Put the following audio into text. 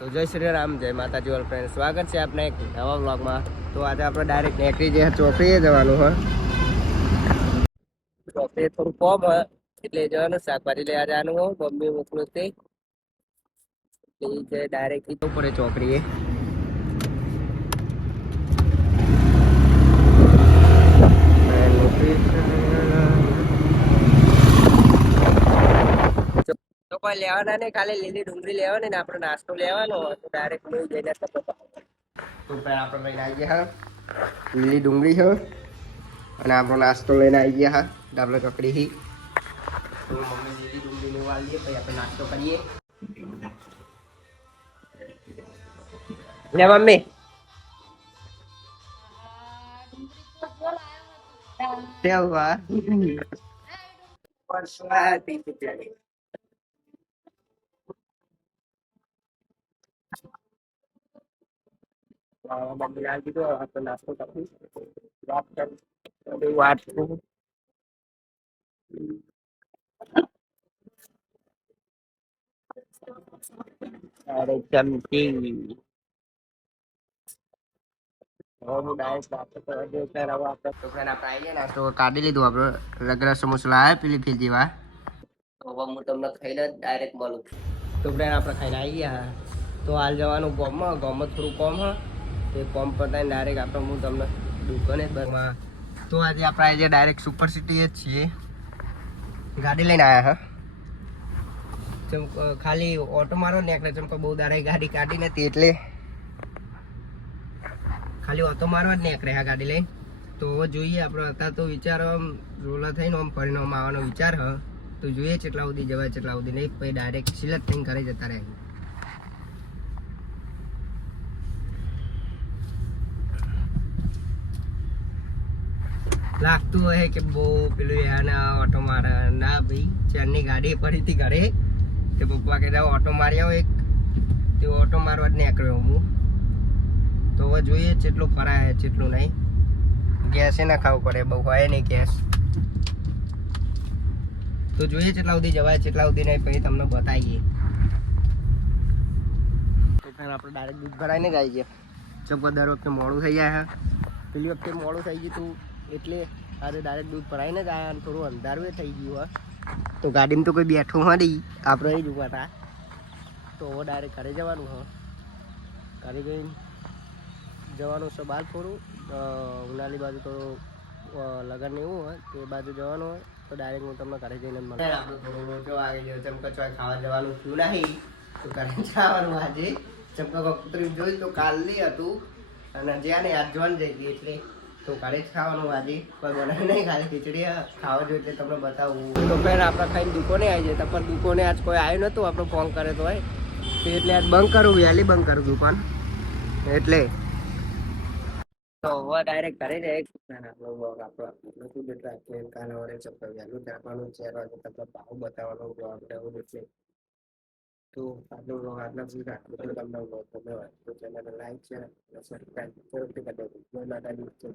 તો જય શ્રી રામ, જય માતાજી ઓલ ફ્રેન્ડ, સ્વાગત છે આપણે એક નવા વ્લોગમાં. તો આજે આપણે ડાયરેક્ટ નીકળી જઈએ ચોકડીએ જવાનું હોય. ચોકડીએ થોડું કોમ હોય એટલે જવાનું, શાકભાજી લેવા જવાનું હોય. મમ્મી મોકલું તે ડાયરેક્ટ જવું પડે ચોકડીએ. તો કોઈ લેવાના નહીં, ખાલી લીલી ડુંગળી લેવાની ને આપણે નાસ્તો લેવાનો હોય તો ડાયરેક્ટ લઈ જઈને તો આપણે લઈને આવી ગયા લીલી ડુંગળી છે અને આપણો નાસ્તો લઈને આવી ગયા આપણે કકડી. તો મમ્મી લીલી ડુંગળી વાળી લઈએ પછી આપણે નાસ્તો કરીએ. લે મમ્મી તેવા મમ્મી લાવી દીધો. આપણે નાસ્તો કરી વાત અરે ચમચી કાઢી લીધું આપડે. રગડા સમોસા લાવ્યા પેલી ફીલ જેવા. તો હવે હું તમને ખાઈને ડાયરેક્ટ મળું. તો ફ્રેન્ડ આપણે ખાઈને આવી ગયા. તો હાલ જવાનું ગામમાં થોડું કોમ હ. તે કોમ પતાવીને ડાયરેક્ટ આપણે હું તમને દુકાને બરમાં. તો આજે આપણે આજે ડાયરેક્ટ સુપર સિટી જ છીએ. ગાડી લઈને આવ્યા હા. ખાલી ઓટો મારો ને એટલે ચમકો બહુ દાડા ગાડી કાઢી નથી એટલે ખાલી ઓટો મારવા જ નીકળે આ ગાડી લઈને. તો જોઈએ આપણે અત્યારે તો વિચાર રોલા થઈને આમ ફરીને આમ આવવાનો વિચાર હ. તો જોઈએ કેટલા સુધી જવાય કેટલા સુધી નહીં, પછી ડાયરેક્ટ સિલેક્ટ થઈને ઘરે જતા રહે. લાગતું હોય કે બહુ પેલું એના ઓટો મારે ના ભાઈ, ચારની ગાડી પડી હતી ઘરે તે પપ્પા કે જાઓ ઓટો મારી આવો એક. તે ઓટો મારવા જ નીકળ્યો હું. તો હવે જોઈએ જેટલું ફરાય જેટલું નહીં. ગેસે ના ખાવું પડે, બહુ હોય નહીં ગેસ. તો જોઈએ જેટલા સુધી જવાય જેટલા સુધી નહીં, પછી તમને બતાવીએ. તો ફેર આપણે ડાયરેક્ટ દૂધ ભરાઈને જ આવી ગયા. ચમકો દર વખતે મોડું થઈ જાય. પેલી વખતે મોડું થઈ ગયું હતું એટલે આજે ડાયરેક્ટ દૂધ ભરાઈને જ આવ્યા. અને થોડું અંધારું થઈ ગયું હોય તો ગાડીમાં તો કોઈ બેઠું હોય નહીં, આપણે એ જ ઉભા હતા. તો હવે ડાયરેક્ટ ઘરે જવાનું હોય. ઘરે જઈને જવાનું છે બહાર થોડું ઉનાળી બાજુ થોડું લગન એવું હોય તો એ બાજુ જવાનું હોય. તો ડાયરેક્ટ હું તમને ઘરે જઈને મળું. આપણે થોડું રોટો આવી ગયો. ચમકચવાય ખાવા જવાનું થયું નહીં તો ઘરે જવાનું આજે. ચમકા કુતરી જોઈ તો કાલની હતું અને જ્યાં ને આજ જોવાનું જઈ ગઈ એટલે તો ઘરે જ ખાવાનું આજે. કોઈ બનાવી નહીં, ખાલી ખીચડી ખાવા જોઈએ એટલે તમને બતાવું. તો ફેર આપણે ખાઈને દુકાને આવી જતા, પણ દુકાને આજ કોઈ આવ્યું નહોતું. આપણે ફોન કરે તો હોય તો એટલે આજ બંધ કરું, વહેલી બંધ કરું દુકાન એટલે. તો હવે ડાયરેક્ટ ઘરે જાય. ભાવ બતાવવાનો એટલે તો આજનો વ્લોગ આટલા સુધી રાખો. તમને વ્લોગ ગમ્યો હોય તો ચેનલને લાઈક છે, સબસ્ક્રાઇબ જરૂરથી કરી દેજો.